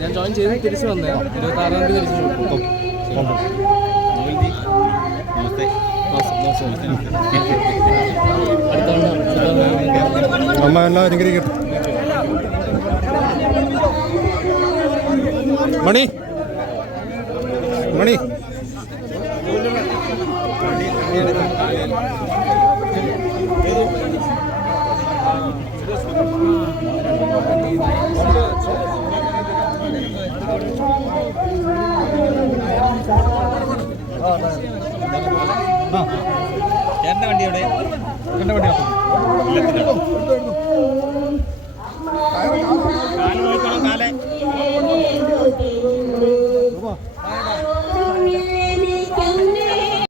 ഞാൻ ജോയിൻ ചെയ്ത് തിരിച്ചു വന്നേ ഇരുപത്തി ആറാം തീയതി തിരിച്ചു നമസ്തേ. അമ്മ എല്ലാം അനുഗ്രഹിക്കട്ടെ. മണി. മണി. എന്റെ ചേട്ടന്റെ വണ്ടി എവിടെ? എന്റെ വണ്ടി. കാൽ നോക്കണം കാലേ. Aleluya.